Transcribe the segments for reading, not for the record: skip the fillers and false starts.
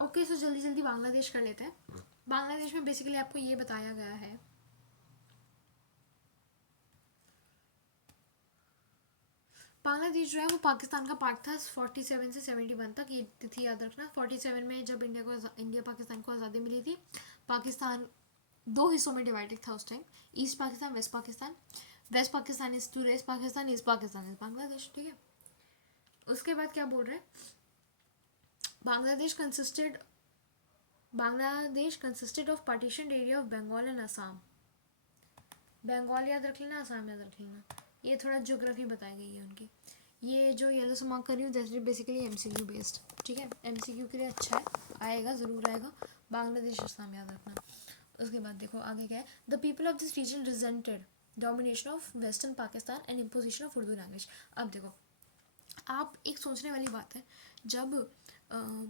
Okay, सो जल्दी जल्दी बांग्लादेश कर लेते हैं। बांग्लादेश में बेसिकली आपको ये बताया गया है, बांग्लादेश जो है वो पाकिस्तान का पार्ट था 47 से 71 तक। ये तिथि याद रखना। 47 में जब इंडिया पाकिस्तान को आज़ादी मिली थी, पाकिस्तान दो हिस्सों में डिवाइडेड था उस time, east Pakistan, west Pakistan. West Pakistan is today's Pakistan, east Pakistan is Bangladesh, ठीक है। उसके बाद क्या बोल रहे हैं, Bangladesh consisted of partition area of Bengal and Assam. Bengal याद रख लेना, असम याद रख लेना। ये थोड़ा ज्योग्राफी बताई गई है उनकी। ये जो येलो से मार्क कर रही हूँ that is basically MCQ based, ठीक है। एमसीक्यू के लिए अच्छा है, आएगा ज़रूर आएगा। बांग्लादेश असम याद रखना। उसके बाद देखो आगे क्या है, the people of this region resented domination of western Pakistan and imposition of Urdu language. अब देखो, आप एक सोचने वाली बात है, जब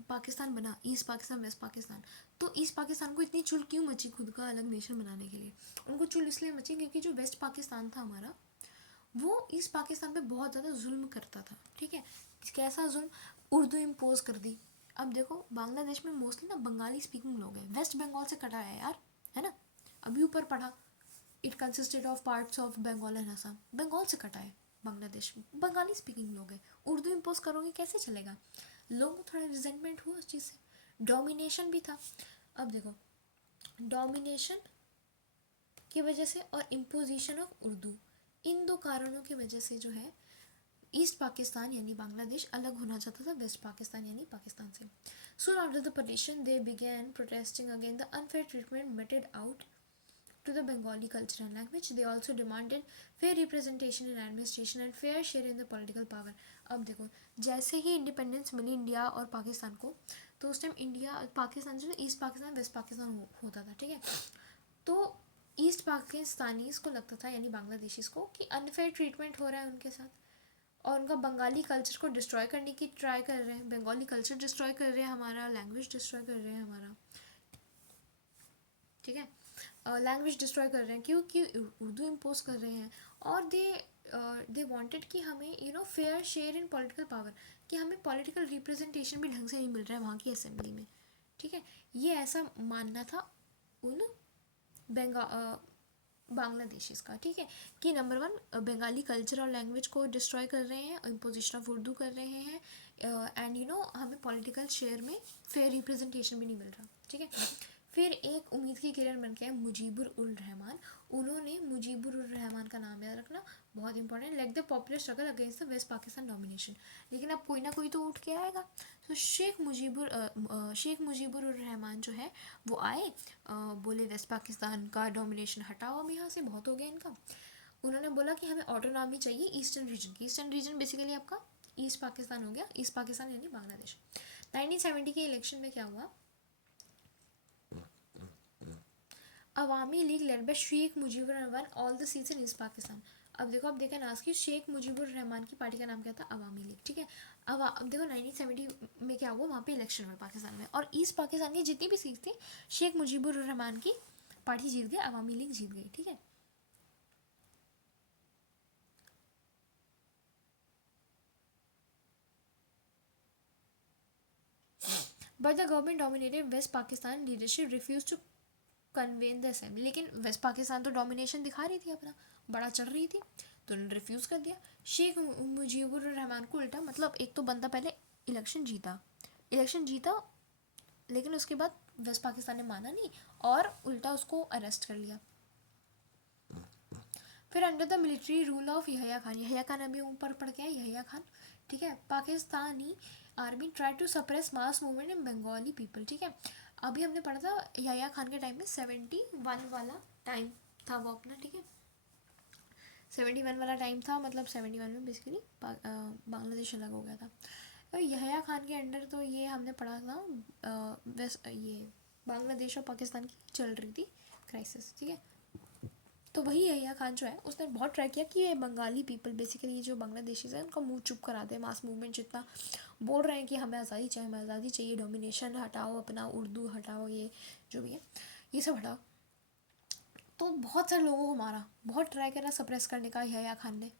पाकिस्तान बना, ईस्ट पाकिस्तान वेस्ट पाकिस्तान, तो ईस्ट पाकिस्तान को इतनी चुल क्यों मची खुद का अलग नेशन बनाने के लिए? उनको चुल इसलिए मची क्योंकि जो वेस्ट पाकिस्तान था हमारा, वो ईस्ट पाकिस्तान पे बहुत ज़्यादा जुल्म करता था, ठीक है। कैसा जुल्म? उर्दू इम्पोज कर दी। अब देखो बांग्लादेश में मोस्टली ना बंगाली स्पीकिंग लोग हैं, वेस्ट बंगाल से कटा है यार, है ना। अभी ऊपर पढ़ा, it consisted of parts of Bengal and Assam, Bengal से कटा है बांग्लादेश, बंगाली स्पीकिंग लोग हैं। उर्दू इम्पोज करोगे कैसे चलेगा? लोगों को थोड़ा रिजेंटमेंट हुआ उस चीज़ से। डोमिनेशन भी था। अब देखो, डोमिनेशन की वजह से और इम्पोजिशन ऑफ उर्दू, इन दो कारणों की वजह से जो है ईस्ट पाकिस्तान यानी बांग्लादेश अलग होना चाहता था वेस्ट पाकिस्तान यानी पाकिस्तान से। Soon after the partition, they began protesting against the unfair treatment meted out to the Bengali culture and language. They also demanded fair representation in administration and fair share in the political power. अब देखो, जैसे ही independence मिली India और पाकिस्तान को, तो उस time India Pakistan जो east Pakistan west Pakistan होता था, ठीक है। तो ईस्ट पाकिस्तानीज को लगता था यानी बांग्लादेशीज को कि अनफेयर ट्रीटमेंट हो रहा है उनके साथ, और उनका बंगाली कल्चर को डिस्ट्रॉय करने की ट्राई कर रहे हैं, बंगाली कल्चर डिस्ट्रॉय कर रहे हैं, हमारा लैंग्वेज डिस्ट्रॉय कर रहे हैं हमारा, ठीक है। लैंग्वेज डिस्ट्रॉय कर रहे हैं क्योंकि उर्दू इम्पोज कर रहे हैं। और दे वांटेड कि हमें fair share in political power, कि हमें पॉलिटिकल रिप्रेजेंटेशन भी ढंग से नहीं मिल रहा है वहाँ की असेंबली में, ठीक है। ये ऐसा मानना था उन बंगा बांग्लादेशीज का, ठीक है, कि नंबर वन बंगाली कल्चर और लैंग्वेज को डिस्ट्रॉय कर रहे हैं, इम्पोजिशन ऑफ उर्दू कर रहे हैं, एंड हमें पॉलिटिकल शेयर में फेयर रिप्रेजेंटेशन भी नहीं मिल रहा, ठीक है। फिर एक उम्मीद की किरण बन के है मुजीबुर उल रहमान। उन्होंने मुजीबुर उल रहमान का नाम याद रखना, बहुत important. Like the popular struggle against the west Pakistan domination. लेकिन अब कोई ना कोई तो उठ के आएगा। तो शेख मुजीबुर उर रहमान जो है वो आए, बोले वेस्ट पाकिस्तान का डोमिनेशन हटाओ, अब यहाँ से बहुत हो गया इनका। उन्होंने बोला कि हमें ऑटोनॉमी चाहिए ईस्टर्न रीजन की। ईस्टर्न रीजन बेसिकली आपका ईस्ट पाकिस्तान हो गया, ईस्ट पाकिस्तान यानी बांग्लादेश। 1970 के इलेक्शन में क्या हुआ, Awami League led by Sheikh Mujibur Rahman all the seats in East Pakistan. अब देखो, अब देखा नाज की शेख मुजीबुर रहमान की पार्टी का नाम क्या था, अवामी लीग, ठीक है। अब देखो 1970 में क्या हुआ, वहाँ पे इलेक्शन हुए पाकिस्तान में, और ईस्ट पाकिस्तान की जितनी भी सीट थी शेख मुजीबुर रहमान की पार्टी जीत गई, अवामी लीग जीत गई, ठीक है। But the government dominated West Pakistan leadership refuse to convene the assembly. लेकिन वेस्ट पाकिस्तान तो डोमिनेशन दिखा रही थी अपना, बड़ा चढ़ रही थी, तो उन्होंने रिफ्यूज़ कर दिया। शेख मुजीबुर रहमान को उल्टा, मतलब एक तो बंदा पहले इलेक्शन जीता, लेकिन उसके बाद वेस्ट पाकिस्तान ने माना नहीं और उल्टा उसको अरेस्ट कर लिया। फिर under the military rule of Yahya Khan अभी ऊपर पड़ गया, यहया खान, ठीक है। Pakistani army try to suppress mass movement in Bengali people, ठीक है। अभी हमने पढ़ा था यहया खान के टाइम में 71 वाला टाइम था वो अपना, ठीक है। 71 वाला टाइम था, मतलब 71 में बेसिकली बांग्लादेश अलग हो गया था। तो यहया खान के अंडर तो ये हमने पढ़ा था, वेस्ट ये बांग्लादेश और पाकिस्तान की चल रही थी क्राइसिस, ठीक है। तो वही यहया खान जो है उसने बहुत ट्राई किया कि ये बंगाली पीपल बेसिकली जो बांग्लादेशीज हैं उनका मुंह चुप करा दे। मास मूवमेंट जितना बोल रहे हैं कि हमें आज़ादी चाहिए, हमें आज़ादी चाहिए, डोमिनेशन हटाओ, अपना उर्दू हटाओ, ये जो भी है ये सब हटाओ। तो बहुत सारे लोगों को मारा, बहुत ट्राई करा सप्रेस करने का यहया खान ने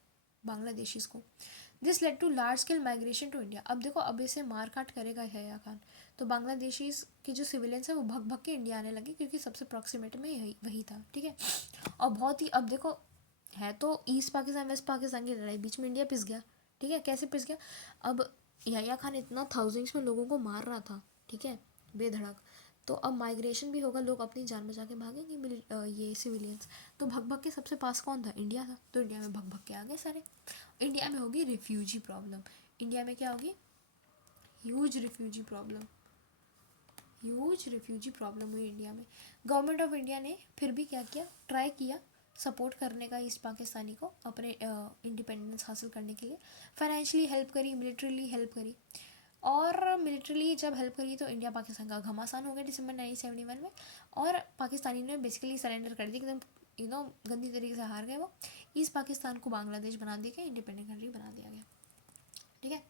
बांग्लादेशीज़ को। This led to large scale migration to India. अब देखो, अब इसे मार काट करेगा यहया खान, तो बांग्लादेशी के जो सिविलियंस है वो भग भग के इंडिया आने लगे, क्योंकि सबसे प्रॉक्सिमेट में यही वही था, ठीक है। और बहुत ही, अब देखो है तो ईस्ट पाकिस्तान वेस्ट पाकिस्तान की लड़ाई, बीच में इंडिया पिस गया, ठीक है। कैसे पिस गया? अब यहया खान इतना थाउजेंड्स में लोगों को मार रहा था, ठीक है, बेधड़क। तो अब माइग्रेशन भी होगा, लोग अपनी जान बचा के भागेंगे, ये सिविलियंस। तो भग भग के सबसे पास कौन था? इंडिया था। तो इंडिया में भग भग के आ गए सारे। इंडिया में होगी रिफ्यूजी प्रॉब्लम। इंडिया में क्या होगी? Huge refugee problem. Huge refugee problem हुई इंडिया में। गवर्नमेंट ऑफ इंडिया ने फिर भी क्या किया? ट्राई किया सपोर्ट करने का ईस्ट पाकिस्तानी को अपने इंडिपेंडेंस हासिल करने के लिए। फाइनेंशियली हेल्प करी, मिलिट्रीली हेल्प करी। और मिलिट्रीली जब हेल्प करी तो इंडिया पाकिस्तान का घमासान हो गया दिसंबर 1971 में। और पाकिस्तानी ने बेसिकली सरेंडर कर दी, एकदम गंदी तरीके से हार गए वो। ईस्ट पाकिस्तान को बांग्लादेश बना दिया गया, इंडिपेंडेंट कंट्री बना दिया गया, ठीक है।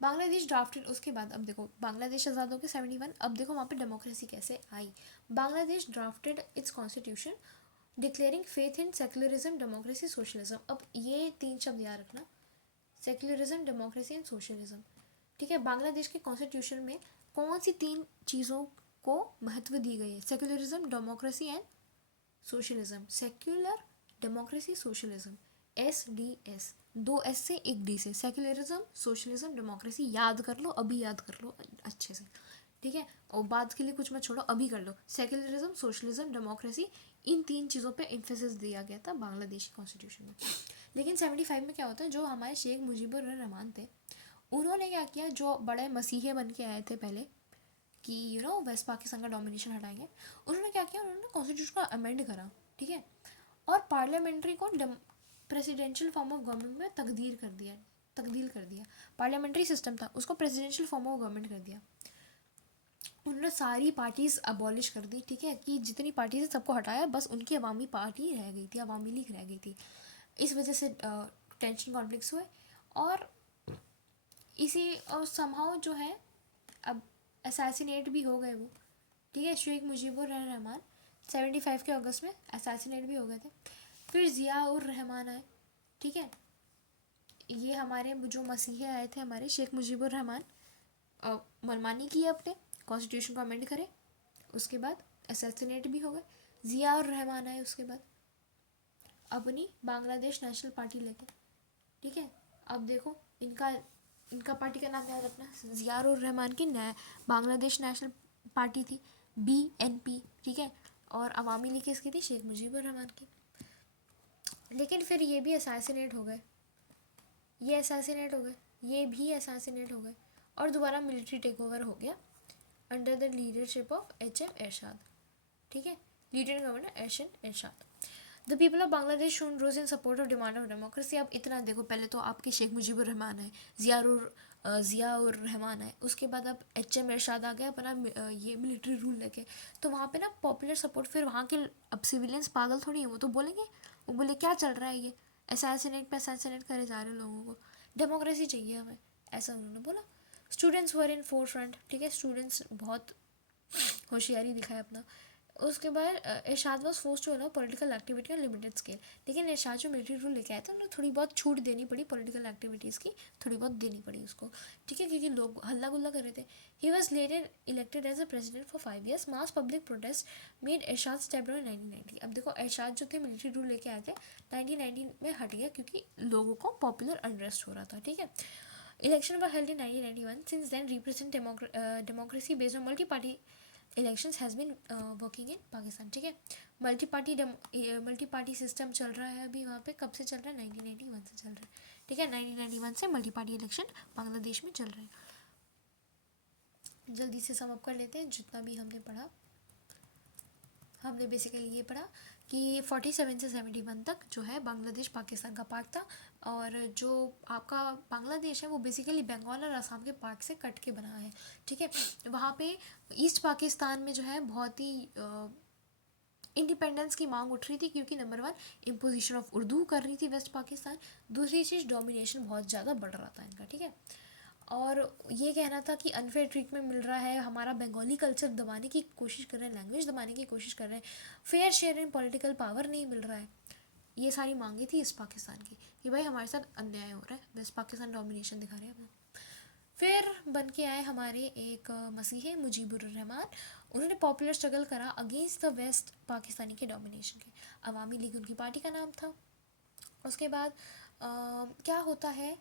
बांग्लादेश ड्राफ्टेड, उसके बाद अब देखो बांग्लादेश आज़ाद हो गया 71। अब देखो वहाँ पे डेमोक्रेसी कैसे आई। Bangladesh drafted its constitution declaring faith in secularism, democracy, socialism. अब ये 3 शब्द याद रखना, सेक्युलरिज्म, डेमोक्रेसी एंड सोशलिज्म, ठीक है। बांग्लादेश के कॉन्स्टिट्यूशन में कौन सी 3 चीज़ों को महत्व दी गई है? Secularism, democracy and socialism. Secular, democracy, socialism, SDS, 2 S से 1 D से। सेक्युलरिज्म, सोशलिज्म, डेमोक्रेसी याद कर लो, अभी याद कर लो अच्छे से, ठीक है। और बाद के लिए कुछ मत छोड़ो, अभी कर लो। सेक्युलरिज्म, सोशलिज्म, डेमोक्रेसी, इन 3 चीज़ों पे एम्फेसिस दिया गया था बांग्लादेशी कॉन्स्टिट्यूशन में। लेकिन 75 में क्या होता है, जो हमारे शेख मुजीबुर रहमान थे, उन्होंने क्या किया, जो बड़े मसीहे बन के आए थे पहले कि वेस्ट पाकिस्तान का डोमिनेशन हटाएंगे, उन्होंने क्या किया, उन्होंने कॉन्स्टिट्यूशन को अमेंड करा, ठीक है। और पार्लियामेंट्री को प्रेसिडेंशियल फॉर्म ऑफ गवर्नमेंट में तब्दील कर दिया। पार्लियामेंट्री सिस्टम था, उसको प्रेसिडेंशियल फॉर्म ऑफ गवर्नमेंट कर दिया। उन्होंने सारी पार्टीज अबॉलिश कर दी, ठीक है, कि जितनी पार्टीज है सबको हटाया, बस उनकी अवामी पार्टी रह गई थी, अवामी लीग रह गई थी। इस वजह से टेंशन कॉन्फ्लिक्ट्स हुए। और इसी और समहाउ जो है अब असैसिनेट भी हो गए वो, ठीक है। शेख मुजीबुर रहमान 75 के अगस्त में असैसिनेट भी हो गए थे। फिर ज़िया उर रहमान आए, ठीक है। ये हमारे जो मसीहे आए थे, हमारे शेख मुजीबुर रहमान, मनमानी की अपने कॉन्स्टिट्यूशन को अमेंड करे, उसके बाद असैसिनेट भी हो गए। ज़िया उर रहमान आए उसके बाद अपनी बांग्लादेश नेशनल पार्टी लेके, ठीक है। अब देखो इनका पार्टी का नाम याद रखना, ज़िया उर रहमान की बांग्लादेश नेशनल पार्टी थी, BNP, ठीक है। और अवामी लीग किसकी थी? शेख मुजीबुर रहमान की। लेकिन फिर ये भी असैसिनेट हो गए, ये असैसिनेट हो गए, ये भी असैसिनेट हो गए। और दोबारा मिलिट्री टेक ओवर हो गया under the leadership of HM Ershad, ठीक है, leader governor HM Ershad. The people of Bangladesh shown rose in support of demand of democracy. अब इतना देखो, पहले तो आपके शेख मुजीबुर रहमान है, ज़िया उर रहमान है, उसके बाद अब HM एरशाद आ गया अपना ये मिलिट्री रूल लेके। तो वहाँ पे ना पॉपुलर सपोर्ट, फिर वहाँ के अब सिविलियंस पागल थोड़ी है, वो तो बोलेंगे, वो बोले क्या चल रहा है ये, असैसिनेट पे असैसिनेट करे जा रहे हैं लोगों को, डेमोक्रेसी चाहिए हमें, ऐसा उन्होंने बोला। Students were in forefront, ठीक है, स्टूडेंट्स बहुत होशियारी दिखाया अपना। उसके बाद Irshad was force to allow political activity on limited scale. लेकिन इरशाद जो मिलिट्री रूल लेके आए थे, उन्हें थोड़ी बहुत छूट देनी पड़ी, पॉलिटिकल एक्टिविटीज़ की थोड़ी बहुत देनी पड़ी उसको, ठीक है, क्योंकि लोग हल्ला गुल्ला कर रहे थे। He was later elected as a president for 5 years। Mass public protest made Ershad step down 1990। अब देखो इरशाद जो थे मिलिट्री रूल लेके आए थे, 1990 में हट गया क्योंकि लोगों को पॉपुलर अनरेस्ट हो रहा था, ठीक है। Election were held in 1991। Since then represent democracy based on multi party elections has been working in Pakistan, ठीक है। मल्टी पार्टी सिस्टम चल रहा है अभी वहाँ पे, कब से चल रहा है? 1991 से चल रहा है, ठीक है। 1991 से मल्टी पार्टी इलेक्शन बांग्लादेश में चल रहे हैं। जल्दी से सम अप कर लेते हैं जितना भी हमने पढ़ा। हमने बेसिकली ये पढ़ा कि 47 से 71 तक जो है बांग्लादेश पाकिस्तान का पार्ट था, और जो आपका बांग्लादेश है वो बेसिकली बंगाल और असम के पार्ट से कट के बना है, ठीक है। वहाँ पे ईस्ट पाकिस्तान में जो है बहुत ही इंडिपेंडेंस की मांग उठ रही थी, क्योंकि नंबर 1 इम्पोजिशन ऑफ उर्दू कर रही थी वेस्ट पाकिस्तान, दूसरी चीज़ डोमिनेशन बहुत ज़्यादा बढ़ रहा था इनका, ठीक है। और ये कहना था कि अनफेयर ट्रीटमेंट मिल रहा है, हमारा बंगाली कल्चर दबाने की कोशिश कर रहे हैं, लैंग्वेज दबाने की कोशिश कर रहे हैं, fair share in political power नहीं मिल रहा है, ये सारी मांगे थी ईस्ट पाकिस्तान की कि भाई हमारे साथ अन्याय हो रहा है, वेस्ट पाकिस्तान डोमिनेशन दिखा रहे हैं अपना। फिर बन के आए हमारे एक मसीही मुजीबुर रहमान। उन्होंने पॉपुलर स्ट्रगल करा अगेंस्ट द वेस्ट पाकिस्तानी के डोमिनेशन के। अवामी लीग उनकी पार्टी का नाम था। उसके बाद क्या होता है,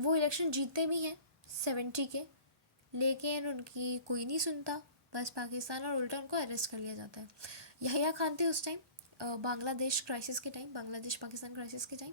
वो इलेक्शन जीतते भी हैं 70 के, लेकिन उनकी कोई नहीं सुनता वेस्ट पाकिस्तान, और उल्टा उनको अरेस्ट कर लिया जाता है। यहिया खान थे उस टाइम, बांग्लादेश क्राइसिस के टाइम, बांग्लादेश पाकिस्तान क्राइसिस के टाइम।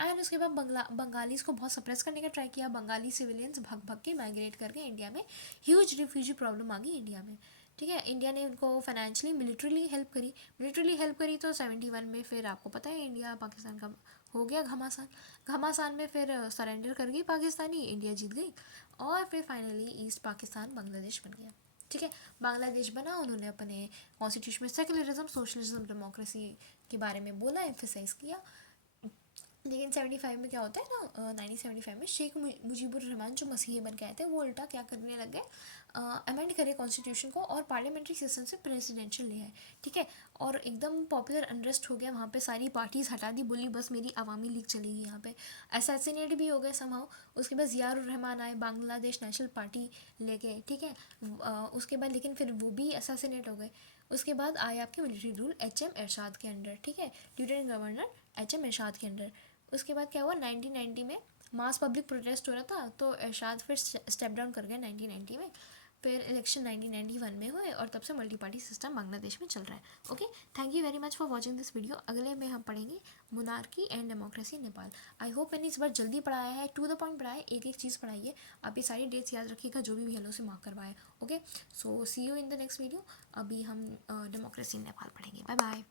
एंड उसके बाद बंगालीज़ को बहुत सप्रेस करने का ट्राई किया। बंगाली सिविलियंस भाग भाग के माइग्रेट करके इंडिया में, ह्यूज रिफ्यूजी प्रॉब्लम आ गई इंडिया में। ठीक है, इंडिया ने उनको फाइनेंशियली मिलिट्रीली हेल्प करी तो 71 में फिर आपको पता है इंडिया पाकिस्तान का हो गया घमासान। घमासान में फिर सरेंडर कर गई पाकिस्तानी, इंडिया जीत गई, और फिर फाइनली ईस्ट पाकिस्तान बांग्लादेश बन गया। ठीक है, बांग्लादेश बना, उन्होंने अपने कॉन्स्टिट्यूशन में सेकुलरिज्म, सोशलिज्म, डेमोक्रेसी के बारे में बोला, एम्फेसाइज किया। लेकिन 75 में क्या होता है ना, 1975 में शेख मुजीबुर रहमान जो मसीही बन के आए थे, वो उल्टा क्या करने लग गए, अमेंड करे कॉन्स्टिट्यूशन को और पार्लियामेंट्री सिस्टम से प्रेसिडेंशियल ले आए। ठीक है, और एकदम पॉपुलर अनरेस्ट हो गया वहाँ पे, सारी पार्टीज हटा दी, बोली बस मेरी अवामी लीग चलेगी यहाँ पे। असैसिनेट भी हो गए समहाउ। उसके बाद ज़ियाउर रहमान आए बांग्लादेश नेशनल पार्टी लेके। ठीक है, उसके बाद लेकिन फिर वो भी असैसिनेट हो गए। उसके बाद आए आपके मिलिट्री रूल HM एरशाद के अंडर। ठीक है, लेफ्टिनेंट गवर्नर HM एरशाद के अंडर। उसके बाद क्या हुआ, 1990 में मास पब्लिक प्रोटेस्ट हो रहा था, तो एरशाद फिर स्टेप डाउन कर गया 1990 में। फिर इलेक्शन 1991 में हुए, और तब से मल्टी पार्टी सिस्टम बांग्लादेश में चल रहा है। Okay, thank you very much for watching this video. अगले में हम पढ़ेंगे monarchy and democracy in Nepal. I hope मैंने इस बार जल्दी पढ़ाया है, टू द पॉइंट पढ़ाया है, एक एक चीज़ पढ़ाई है। आप ये सारी डेट्स याद रखिएगा जो भी हेलो से मार्क करवाए। Okay, so see you in the next video. अभी हम डेमोक्रेसी इन नेपाल पढ़ेंगे। Bye bye.